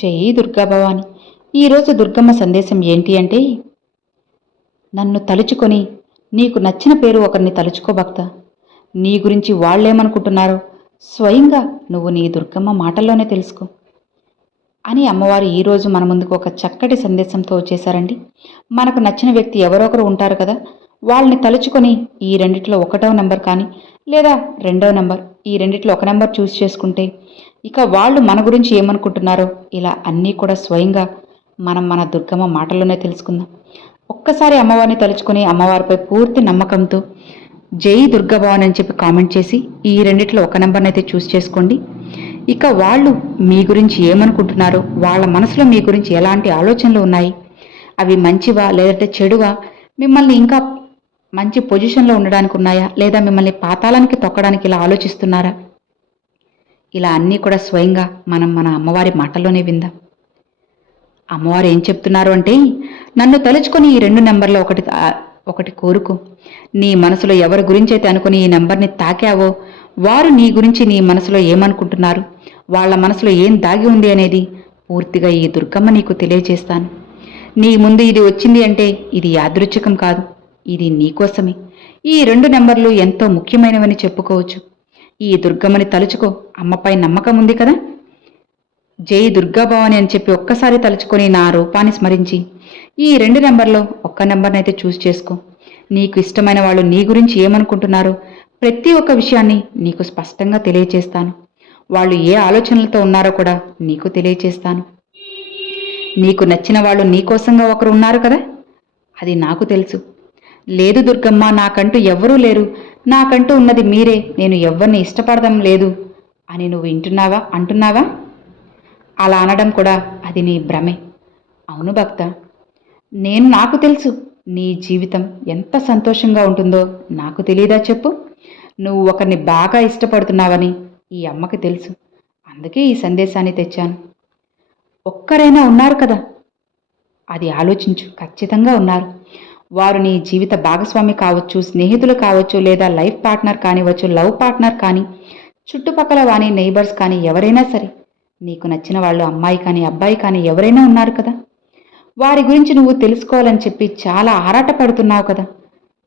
జై దుర్గా భవాని. ఈరోజు దుర్గమ్మ సందేశం ఏంటి అంటే, నన్ను తలుచుకొని నీకు నచ్చిన పేరు ఒకరిని తలుచుకో భక్త. నీ గురించి వాళ్ళేమనుకుంటున్నారో స్వయంగా నువ్వు నీ దుర్గమ్మ మాటల్లోనే తెలుసుకో అని అమ్మవారు ఈరోజు మన ముందుకు ఒక చక్కటి సందేశంతో వచ్చేశారండి. మనకు నచ్చిన వ్యక్తి ఎవరో ఒకరు ఉంటారు కదా, వాళ్ళని తలుచుకొని ఈ రెండిట్లో ఒకటవ నెంబర్ కానీ లేదా రెండవ నెంబర్, ఈ రెండిట్లో ఒక నెంబర్ చూస్ చేసుకుంటే ఇక వాళ్ళు మన గురించి ఏమనుకుంటున్నారో ఇలా అన్నీ కూడా స్వయంగా మన దుర్గమ్మ మాటల్లోనే తెలుసుకుందాం. ఒక్కసారి అమ్మవారిని తలుచుకొని అమ్మవారిపై పూర్తి నమ్మకంతో జై దుర్గాభవాని అని చెప్పి కామెంట్ చేసి ఈ రెండిట్లో ఒక నెంబర్ని అయితే చూస్ చేసుకోండి. ఇక వాళ్ళు మీ గురించి ఏమనుకుంటున్నారో, వాళ్ళ మనసులో మీ గురించి ఎలాంటి ఆలోచనలు ఉన్నాయి, అవి మంచివా లేదంటే చెడువా, మిమ్మల్ని ఇంకా మంచి పొజిషన్లో ఉండడానికి ఉన్నాయా లేదా మిమ్మల్ని పాతాళానికి తొక్కడానికి ఇలా ఆలోచిస్తున్నారా, ఇలా అన్నీ కూడా స్వయంగా మన అమ్మవారి మాటల్లోనే విందాం. అమ్మవారు ఏం చెప్తున్నారు అంటే, నన్ను తలుచుకొని ఈ రెండు నెంబర్లో ఒకటి కోరుకో. నీ మనసులో ఎవరి గురించి అయితే అనుకుని ఈ నెంబర్ని తాకావో వారు నీ గురించి నీ మనసులో ఏమనుకుంటున్నారు, వాళ్ళ మనసులో ఏం దాగి ఉంది అనేది పూర్తిగా ఈ దుర్గమ్మ నీకు తెలియజేస్తాను. నీ ముందు ఇది వచ్చింది అంటే ఇది యాదృచ్ఛికం కాదు, ఇది నీకోసమే. ఈ రెండు నెంబర్లు ఎంతో ముఖ్యమైనవని చెప్పుకోవచ్చు. ఈ దుర్గమ్మని తలుచుకో, అమ్మపై నమ్మకం ఉంది కదా. జై దుర్గాభవాని అని చెప్పి ఒక్కసారి తలుచుకొని నా రూపాన్ని స్మరించి ఈ రెండు నెంబర్లో ఒక్క నెంబర్నైతే చూస్ చేసుకో. నీకు ఇష్టమైన వాళ్ళు నీ గురించి ఏమనుకుంటున్నారో ప్రతి ఒక్క విషయాన్ని నీకు స్పష్టంగా తెలియచేస్తాను. వాళ్ళు ఏ ఆలోచనలతో ఉన్నారో కూడా నీకు తెలియచేస్తాను. నీకు నచ్చిన వాళ్ళు నీకోసంగా ఒకరు ఉన్నారు కదా, అది నాకు తెలుసు. లేదు దుర్గమ్మ, నాకంటూ ఎవ్వరూ లేరు, నాకంటూ ఉన్నది మీరే, నేను ఎవరిని ఇష్టపడడం లేదు అని నువ్వు అంటున్నావా? అలా అనడం కూడా అది నీ భ్రమే. అవును భక్త, నాకు తెలుసు నీ జీవితం ఎంత సంతోషంగా ఉంటుందో. నాకు తెలీదా చెప్పు? నువ్వు ఒకరిని బాగా ఇష్టపడుతున్నావని ఈ అమ్మకి తెలుసు. అందుకే ఈ సందేశాన్ని తెచ్చాను. ఒక్కరైనా ఉన్నారు కదా, అది ఆలోచించు. ఖచ్చితంగా ఉన్నారు. వారు నీ జీవిత భాగస్వామి కావచ్చు, స్నేహితులు కావచ్చు, లేదా లైఫ్ పార్ట్నర్ కానివచ్చు, లవ్ పార్ట్నర్ కానీ, చుట్టుపక్కల వాని నైబర్స్ కానీ, ఎవరైనా సరే నీకు నచ్చిన వాళ్ళు అమ్మాయి కానీ అబ్బాయి కానీ ఎవరైనా ఉన్నారు కదా. వారి గురించి నువ్వు తెలుసుకోవాలని చెప్పి చాలా ఆరాటపడుతున్నావు కదా,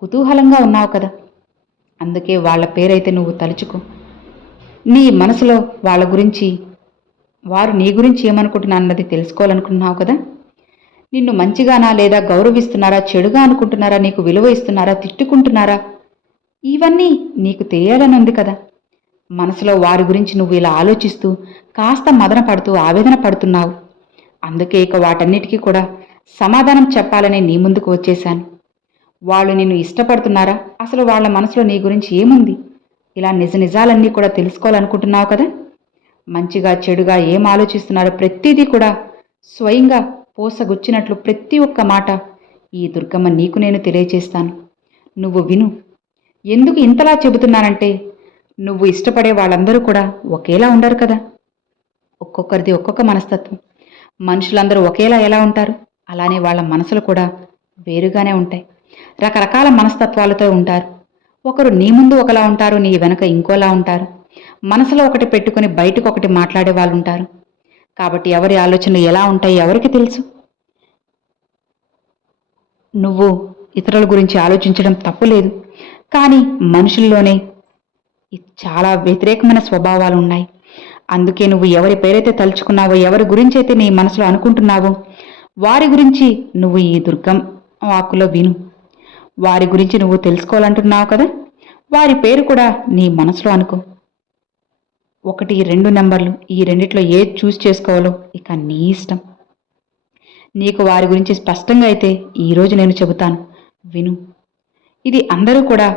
కుతూహలంగా ఉన్నావు కదా. అందుకే వాళ్ళ పేరైతే నువ్వు తలుచుకో. నీ మనసులో వాళ్ళ గురించి, వారు నీ గురించి ఏమనుకుంటున్నారన్నది తెలుసుకోవాలనుకుంటున్నావు కదా. నిన్ను మంచిగానా లేదా గౌరవిస్తున్నారా, చెడుగా అనుకుంటున్నారా, నీకు విలువ ఇస్తున్నారా, తిట్టుకుంటున్నారా, ఇవన్నీ నీకు తెలియాలని ఉంది కదా. మనసులో వారి గురించి నువ్వు ఇలా ఆలోచిస్తూ కాస్త మదన పడుతూ ఆవేదన పడుతున్నావు. అందుకే ఇక వాటన్నిటికీ కూడా సమాధానం చెప్పాలని నీ ముందుకు వచ్చేశాను. వాళ్ళు నిన్ను ఇష్టపడుతున్నారా, అసలు వాళ్ళ మనసులో నీ గురించి ఏముంది, ఇలా నిజాలన్నీ కూడా తెలుసుకోవాలనుకుంటున్నావు కదా. మంచిగా చెడుగా ఏం ఆలోచిస్తున్నారో ప్రతిదీ కూడా స్వయంగా పోసగుచ్చినట్లు ప్రతి ఒక్క మాట ఈ దుర్గమ్మ నీకు నేను తెలియచేస్తాను. నువ్వు విను. ఎందుకు ఇంతలా చెబుతున్నానంటే, నువ్వు ఇష్టపడే వాళ్ళందరూ కూడా ఒకేలా ఉండరు కదా. ఒక్కొక్కరిది ఒక్కొక్క మనస్తత్వం. మనుషులందరూ ఒకేలా ఎలా ఉంటారు, అలానే వాళ్ళ మనసులు కూడా వేరుగానే ఉంటాయి. రకరకాల మనస్తత్వాలతో ఉంటారు. ఒకరు నీ ముందు ఒకలా ఉంటారు, నీ వెనక ఇంకోలా ఉంటారు. మనసులో ఒకటి పెట్టుకుని బయటకు ఒకటి మాట్లాడే వాళ్ళు ఉంటారు. కాబట్టి ఎవరి ఆలోచనలు ఎలా ఉంటాయి ఎవరికి తెలుసు. నువ్వు ఇతరుల గురించి ఆలోచించడం తప్పులేదు, కానీ మనుషుల్లోనే చాలా వ్యతిరేకమైన స్వభావాలు ఉన్నాయి. అందుకే నువ్వు ఎవరి పేరైతే తలుచుకున్నావో, ఎవరి గురించి అయితే నీ మనసులో అనుకుంటున్నావో వారి గురించి నువ్వు ఈ దుర్గం వాక్కులో విను. వారి గురించి నువ్వు తెలుసుకోవాలంటున్నావు కదా, వారి పేరు కూడా నీ మనసులో అనుకో. 1, 2 నెంబర్లు, ఈ రెండిట్లో ఏది చూస్ చేసుకోవాలో ఇక నీ ఇష్టం. నీకు వారి గురించి స్పష్టంగా అయితే ఈరోజు నేను చెబుతాను, విను. ఇది అందరూ కూడా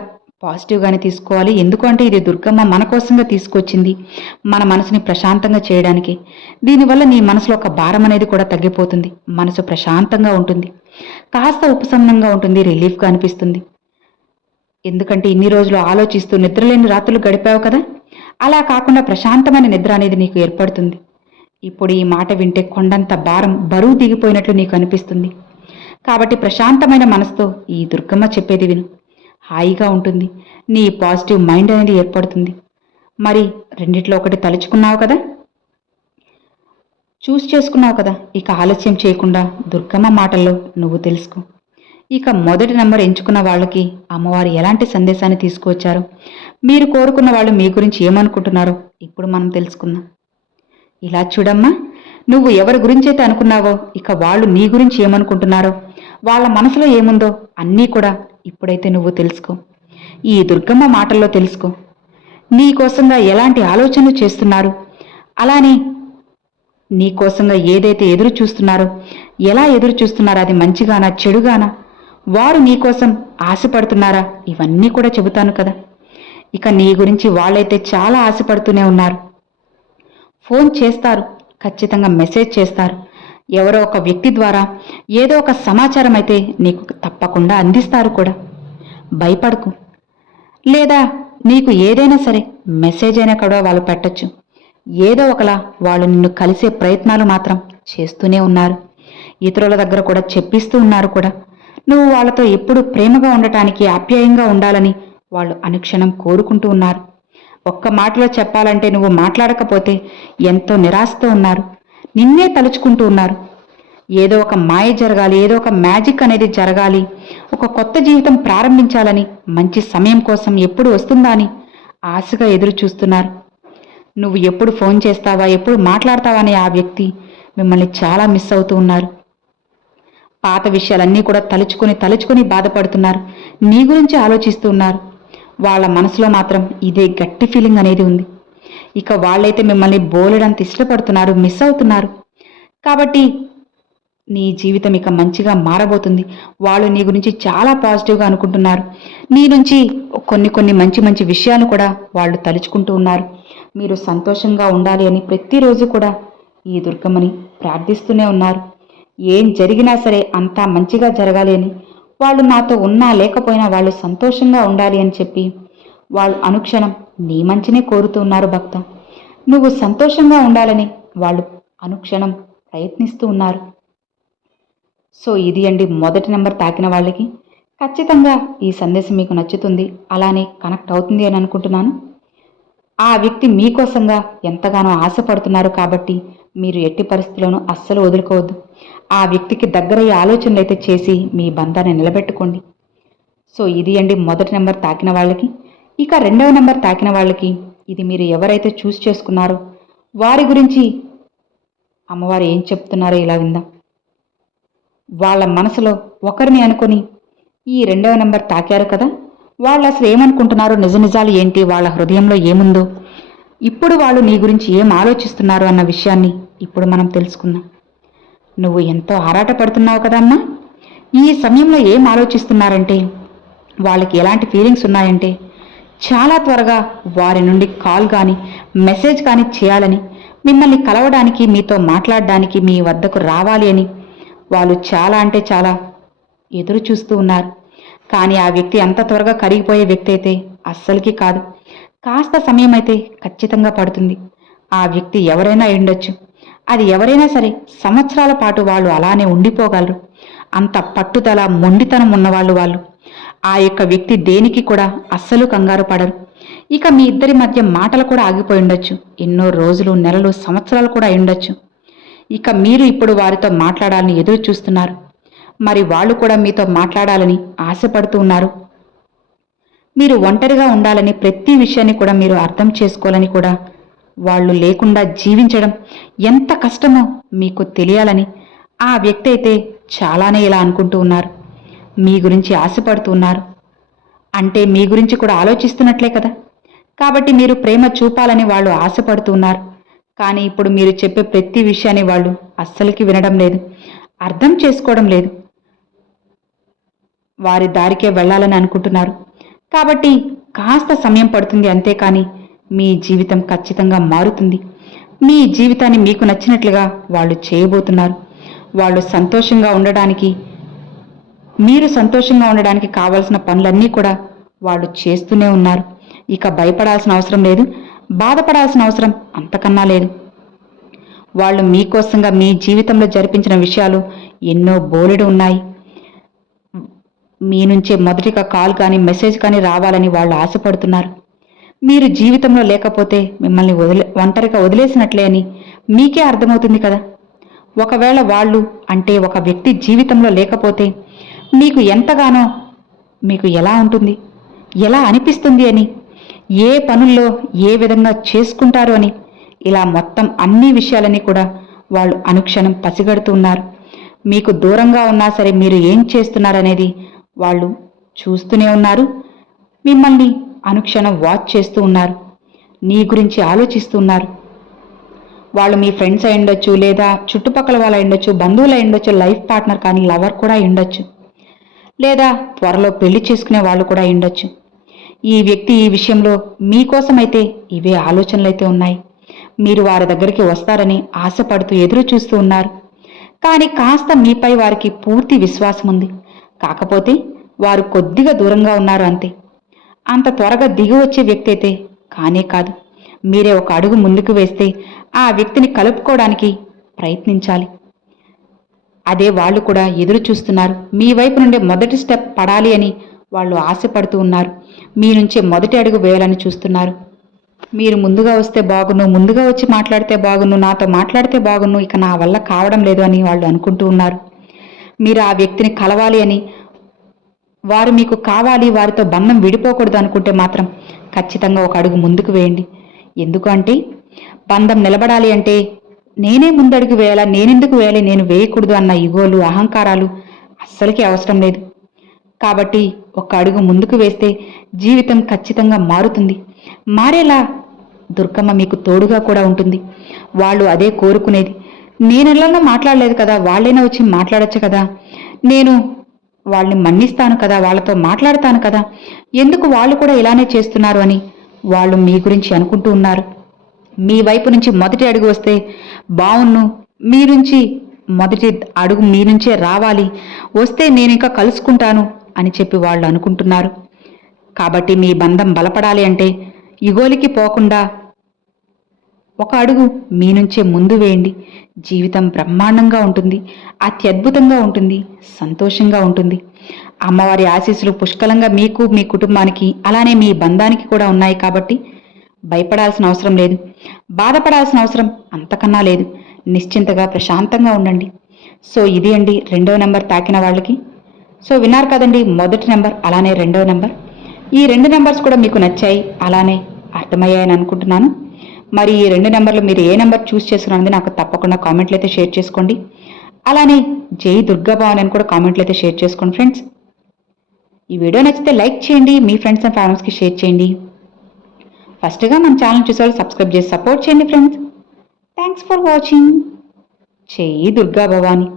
పాజిటివ్గానే తీసుకోవాలి. ఎందుకంటే ఇది దుర్గమ్మ మన కోసంగా తీసుకొచ్చింది, మన మనసుని ప్రశాంతంగా చేయడానికి. దీనివల్ల నీ మనసులో ఒక భారం అనేది కూడా తగ్గిపోతుంది. మనసు ప్రశాంతంగా ఉంటుంది, కాస్త ఉపశమనంగా ఉంటుంది, రిలీఫ్గా అనిపిస్తుంది. ఎందుకంటే ఇన్ని రోజులు ఆలోచిస్తూ నిద్రలేని రాత్రులు గడిపావు కదా, అలా కాకుండా ప్రశాంతమైన నిద్ర అనేది నీకు ఏర్పడుతుంది. ఇప్పుడు ఈ మాట వింటే కొండంత భారం, బరువు దిగిపోయినట్లు నీకు అనిపిస్తుంది. కాబట్టి ప్రశాంతమైన మనసుతో ఈ దుర్గమ్మ చెప్పేది విను. హాయిగా ఉంటుంది, నీ పాజిటివ్ మైండ్ అనేది ఏర్పడుతుంది. మరి రెండిట్లో ఒకటి తలుచుకున్నావు కదా. చూస్ చేసుకున్నావు కదా, ఇక ఆలస్యం చేయకుండా దుర్గమ్మ మాటల్లో నువ్వు తెలుసుకో. ఇక మొదటి నంబర్ ఎంచుకున్న వాళ్ళకి అమ్మవారు ఎలాంటి సందేశాన్ని తీసుకువచ్చారో, మీరు కోరుకున్న వాళ్ళు మీ గురించి ఏమనుకుంటున్నారో ఇప్పుడు మనం తెలుసుకుందాం. ఇలా చూడమ్మా, నువ్వు ఎవరి గురించైతే అనుకున్నావో ఇక వాళ్ళు నీ గురించి ఏమనుకుంటున్నారో, వాళ్ళ మనసులో ఏముందో అన్నీ కూడా ఇప్పుడైతే నువ్వు తెలుసుకో. ఈ దుర్గమ్మ మాటల్లో తెలుసుకో. నీ కోసంగా ఎలాంటి ఆలోచనలు చేస్తున్నారు, అలానే నీ కోసంగా ఏదైతే ఎదురు చూస్తున్నారో, ఎలా ఎదురు చూస్తున్నారో, అది మంచిగానా చెడుగానా, వారు నీకోసం ఆశపడుతున్నారా, ఇవన్నీ కూడా చెబుతాను కదా. ఇక నీ గురించి వాళ్ళైతే చాలా ఆశపడుతూనే ఉన్నారు. ఫోన్ చేస్తారు, ఖచ్చితంగా మెసేజ్ చేస్తారు. ఎవరో ఒక వ్యక్తి ద్వారా ఏదో ఒక సమాచారం అయితే నీకు తప్పకుండా అందిస్తారు కూడా. భయపడకు. లేదా నీకు ఏదైనా సరే మెసేజ్ అయినా కూడా వాళ్ళు పెట్టచ్చు. ఏదో ఒకలా వాళ్ళు నిన్ను కలిసే ప్రయత్నాలు మాత్రం చేస్తూనే ఉన్నారు. ఇతరుల దగ్గర కూడా చెప్పిస్తూ ఉన్నారు కూడా. నువ్వు వాళ్ళతో ఎప్పుడూ ప్రేమగా ఉండటానికి, ఆప్యాయంగా ఉండాలని వాళ్ళు అనుక్షణం కోరుకుంటూ ఉన్నారు. ఒక్క మాటలో చెప్పాలంటే నువ్వు మాట్లాడకపోతే ఎంతో నిరాశతో ఉన్నారు. నిన్నే తలుచుకుంటూ ఉన్నారు. ఏదో ఒక మాయ జరగాలి, ఏదో ఒక మ్యాజిక్ అనేది జరగాలి, ఒక కొత్త జీవితం ప్రారంభించాలని, మంచి సమయం కోసం ఎప్పుడు వస్తుందా అని ఆశగా ఎదురు చూస్తున్నారు. నువ్వు ఎప్పుడు ఫోన్ చేస్తావా, ఎప్పుడు మాట్లాడతావా అనే ఆ వ్యక్తి మిమ్మల్ని చాలా మిస్ అవుతూ ఉన్నారు. పాత విషయాలన్నీ కూడా తలుచుకొని బాధపడుతున్నారు. నీ గురించి ఆలోచిస్తూ ఉన్నారు. వాళ్ళ మనసులో మాత్రం ఇదే గట్టి ఫీలింగ్ అనేది ఉంది. ఇక వాళ్ళైతే మిమ్మల్ని బోలెడంత ఇష్టపడుతున్నారు, మిస్ అవుతున్నారు. కాబట్టి నీ జీవితం ఇక మంచిగా మారబోతుంది. వాళ్ళు నీ గురించి చాలా పాజిటివ్గా అనుకుంటున్నారు. నీ నుంచి కొన్ని మంచి విషయాలు కూడా వాళ్ళు తలుచుకుంటూ ఉన్నారు. మీరు సంతోషంగా ఉండాలి అని ప్రతిరోజు కూడా ఈ దుర్గమ్మని ప్రార్థిస్తూనే ఉన్నారు. ఏం జరిగినా సరే అంతా మంచిగా జరగాలి అని, వాళ్ళు నాతో ఉన్నా లేకపోయినా వాళ్ళు సంతోషంగా ఉండాలి అని చెప్పి వాళ్ళు అనుక్షణం నీ మంచినే కోరుతూ ఉన్నారు భక్త. నువ్వు సంతోషంగా ఉండాలని వాళ్ళు అనుక్షణం ప్రయత్నిస్తూ ఉన్నారు. సో ఇది అండి మొదటి నెంబర్ తాకిన వాళ్ళకి. ఖచ్చితంగా ఈ సందేశం మీకు నచ్చుతుంది, అలానే కనెక్ట్ అవుతుంది అని అనుకుంటున్నాను. ఆ వ్యక్తి మీకోసంగా ఎంతగానో ఆశపడుతున్నారు కాబట్టి మీరు ఎట్టి పరిస్థితుల్లోనూ అస్సలు వదులుకోవద్దు. ఆ వ్యక్తికి దగ్గరయ్యే ఆలోచనలు అయితే చేసి మీ బంధాన్ని నిలబెట్టుకోండి. సో ఇది అండి మొదటి నెంబర్ తాకిన వాళ్ళకి. ఇక రెండవ నెంబర్ తాకిన వాళ్ళకి, ఇది మీరు ఎవరైతే చూస్ చేసుకున్నారో వారి గురించి అమ్మవారు ఏం చెప్తున్నారో ఇలా విందాం. వాళ్ళ మనసులో ఒకరిని అనుకొని ఈ రెండవ నెంబర్ తాకారు కదా, వాళ్ళు అసలు ఏమనుకుంటున్నారో, నిజాలు ఏంటి, వాళ్ళ హృదయంలో ఏముందో, ఇప్పుడు వాళ్ళు నీ గురించి ఏం ఆలోచిస్తున్నారు అన్న విషయాన్ని ఇప్పుడు మనం తెలుసుకుందాం. నువ్వు ఎంతో ఆరాటపడుతున్నావు కదమ్మా. ఈ సమయంలో ఏం ఆలోచిస్తున్నారంటే, వాళ్ళకి ఎలాంటి ఫీలింగ్స్ ఉన్నాయంటే, చాలా త్వరగా వారి నుండి కాల్ కానీ మెసేజ్ కానీ చేయాలని, మిమ్మల్ని కలవడానికి, మీతో మాట్లాడడానికి, మీ వద్దకు రావాలి అని వాళ్ళు చాలా అంటే చాలా ఎదురు చూస్తూ ఉన్నారు. కానీ ఆ వ్యక్తి అంత త్వరగా కరిగిపోయే వ్యక్తి అయితే అస్సలకి కాదు. కాస్త సమయం అయితే ఖచ్చితంగా పడుతుంది. ఆ వ్యక్తి ఎవరైనా ఉండొచ్చు. అది ఎవరైనా సరే సంవత్సరాల పాటు వాళ్ళు అలానే ఉండిపోగలరు. అంత పట్టుదల, మొండితనం ఉన్నవాళ్ళు వాళ్ళు. ఆ యొక్క వ్యక్తి దేనికి కూడా అస్సలు కంగారు పడరు. ఇక మీ ఇద్దరి మధ్య మాటలు కూడా ఆగిపోయి ఉండొచ్చు. ఎన్నో రోజులు, నెలలు, సంవత్సరాలు కూడా ఉండొచ్చు. ఇక మీరు ఇప్పుడు వారితో మాట్లాడాలని ఎదురు చూస్తున్నారు. మరి వాళ్ళు కూడా మీతో మాట్లాడాలని ఆశపడుతూ ఉన్నారు. మీరు ఒంటరిగా ఉండాలని, ప్రతి విషయాన్ని కూడా మీరు అర్థం చేసుకోవాలని కూడా, వాళ్ళు లేకుండా జీవించడం ఎంత కష్టమో మీకు తెలియాలని ఆ వ్యక్తి అయితే చాలానే ఇలా అనుకుంటూ ఉన్నారు. మీ గురించి ఆశపడుతూ ఉన్నారు. అంటే మీ గురించి కూడా ఆలోచిస్తున్నట్లే కదా. కాబట్టి మీరు ప్రేమ చూపాలని వాళ్ళు ఆశపడుతూ ఉన్నారు. కానీ ఇప్పుడు మీరు చెప్పే ప్రతి విషయాన్ని వాళ్ళు అస్సలకి వినడం లేదు, అర్థం చేసుకోవడం లేదు. వారి దారికే వెళ్ళాలని అనుకుంటున్నారు. కాబట్టి కాస్త సమయం పడుతుంది, అంతేకాని మీ జీవితం ఖచ్చితంగా మారుతుంది. మీ జీవితాన్ని మీకు నచ్చినట్లుగా వాళ్ళు చేయబోతున్నారు. వాళ్ళు సంతోషంగా ఉండడానికి, మీరు సంతోషంగా ఉండడానికి కావలసిన పనులన్నీ కూడా వాళ్ళు చేస్తూనే ఉన్నారు. ఇక భయపడాల్సిన అవసరం లేదు, బాధపడాల్సిన అవసరం అంతకన్నా లేదు. వాళ్ళు మీకోసంగా మీ జీవితంలో జరిపించిన విషయాలు ఎన్నో బోలెడు ఉన్నాయి. మీ నుంచే మొదటిగా కాల్ కానీ మెసేజ్ కానీ రావాలని వాళ్ళు ఆశపడుతున్నారు. మీరు జీవితంలో లేకపోతే మిమ్మల్ని ఒంటరిగా వదిలేసినట్లే అని మీకే అర్థమవుతుంది కదా. ఒకవేళ వాళ్ళు అంటే ఒక వ్యక్తి జీవితంలో లేకపోతే మీకు ఎంతగానో మీకు ఎలా ఉంటుంది, ఎలా అనిపిస్తుంది అని, ఏ పనుల్లో ఏ విధంగా చేసుకుంటారు అని, ఇలా మొత్తం అన్ని విషయాలని కూడా వాళ్ళు అనుక్షణం పసిగడుతూ ఉన్నారు. మీకు దూరంగా ఉన్నా సరే మీరు ఏం చేస్తున్నారనేది వాళ్ళు చూస్తూనే ఉన్నారు. మిమ్మల్ని అనుక్షణం వాచ్ చేస్తూ ఉన్నారు. నీ గురించి ఆలోచిస్తూ ఉన్నారు. వాళ్ళు మీ ఫ్రెండ్స్ అయి ఉండొచ్చు, లేదా చుట్టుపక్కల వాళ్ళు అయి ఉండొచ్చు, బంధువులు అయి ఉండొచ్చు, లైఫ్ పార్ట్నర్ కానీ లవర్ కూడా అయి ఉండొచ్చు, లేదా త్వరలో పెళ్లి చేసుకునే వాళ్ళు కూడా అయి ఉండొచ్చు. ఈ వ్యక్తి ఈ విషయంలో మీకోసమైతే ఇవే ఆలోచనలైతే ఉన్నాయి. మీరు వారి దగ్గరికి వస్తారని ఆశపడుతూ ఎదురు చూస్తూ ఉన్నారు. కానీ కాస్త మీపై వారికి పూర్తి విశ్వాసం ఉంది. కాకపోతే వారు కొద్దిగా దూరంగా ఉన్నారు అంతే. అంత త్వరగా దిగి వచ్చే వ్యక్తి అయితే కానే కాదు. మీరే ఒక అడుగు ముందుకు వేస్తే ఆ వ్యక్తిని కలుపుకోవడానికి ప్రయత్నించాలి. అదే వాళ్ళు కూడా ఎదురు చూస్తున్నారు. మీ వైపు నుండే మొదటి స్టెప్ పడాలి అని వాళ్ళు ఆశపడుతూ ఉన్నారు. మీ నుంచే మొదటి అడుగు వేయాలని చూస్తున్నారు. మీరు ముందుగా వస్తే బాగున్ను, ముందుగా వచ్చి మాట్లాడితే బాగున్ను, నాతో మాట్లాడితే బాగున్ను, ఇక నా వల్ల కావడం లేదు అని వాళ్ళు అనుకుంటూ ఉన్నారు. మీరు ఆ వ్యక్తిని కలవాలి అని, వారు మీకు కావాలి, వారితో బంధం విడిపోకూడదు అనుకుంటే మాత్రం ఖచ్చితంగా ఒక అడుగు ముందుకు వేయండి. ఎందుకు అంటే బంధం నిలబడాలి అంటే నేనే ముందడుగు వేయాలా, నేనెందుకు వేయాలి, నేను వేయకూడదు అన్న ఇగోలు, అహంకారాలు అస్సలకి అవసరం లేదు. కాబట్టి ఒక అడుగు ముందుకు వేస్తే జీవితం ఖచ్చితంగా మారుతుంది. మారేలా దుర్గమ్మ మీకు తోడుగా కూడా ఉంటుంది. వాళ్ళు అదే కోరుకునేది. నేనెలా మాట్లాడలేదు కదా, వాళ్ళైనా వచ్చి మాట్లాడొచ్చు కదా, నేను వాళ్ళని మన్నిస్తాను కదా, వాళ్ళతో మాట్లాడతాను కదా, ఎందుకు వాళ్ళు కూడా ఇలానే చేస్తున్నారు అని వాళ్ళు మీ గురించి అనుకుంటూ ఉన్నారు. మీ వైపు నుంచి మొదటి అడుగు వస్తే బావున్ను, మీ నుంచి మొదటి అడుగు మీ నుంచే రావాలి, వస్తే నేను ఇంకా కలుసుకుంటాను అని చెప్పి వాళ్ళు అనుకుంటున్నారు. కాబట్టి మీ బంధం బలపడాలి అంటే ఇగోలికి పోకుండా ఒక అడుగు మీ నుంచే ముందు వేయండి. జీవితం బ్రహ్మాండంగా ఉంటుంది, అత్యద్భుతంగా ఉంటుంది, సంతోషంగా ఉంటుంది. అమ్మవారి ఆశీస్సులు పుష్కలంగా మీకు, మీ కుటుంబానికి, అలానే మీ బంధానికి కూడా ఉన్నాయి. కాబట్టి భయపడాల్సిన అవసరం లేదు, బాధపడాల్సిన అవసరం అంతకన్నా లేదు. నిశ్చింతగా ప్రశాంతంగా ఉండండి. సో ఇది అండి 2వ నెంబర్ తాకిన వాళ్ళకి. సో విన్నారు కదండి, మొదటి నెంబర్ అలానే 2వ నెంబర్. ఈ 2 నెంబర్స్ కూడా మీకు నచ్చాయి, అలానే అర్థమయ్యాయని అనుకుంటున్నాను. మరి ఈ 2 నెంబర్లు మీరు ఏ నెంబర్ చూస్ చేసుకున్నది నాకు తప్పకుండా కామెంట్లు అయితే షేర్ చేసుకోండి. అలానే జై దుర్గా భవాని అని కూడా కామెంట్లు అయితే షేర్ చేసుకోండి ఫ్రెండ్స్. ఈ వీడియో నచ్చితే లైక్ చేయండి, మీ ఫ్రెండ్స్ అండ్ ఫ్యామిలీస్కి షేర్ చేయండి. ఫస్ట్గా మన ఛానల్ చూసేవాళ్ళు సబ్స్క్రైబ్ చేసి సపోర్ట్ చేయండి ఫ్రెండ్స్. Thanks for watching. జై దుర్గా భవాని.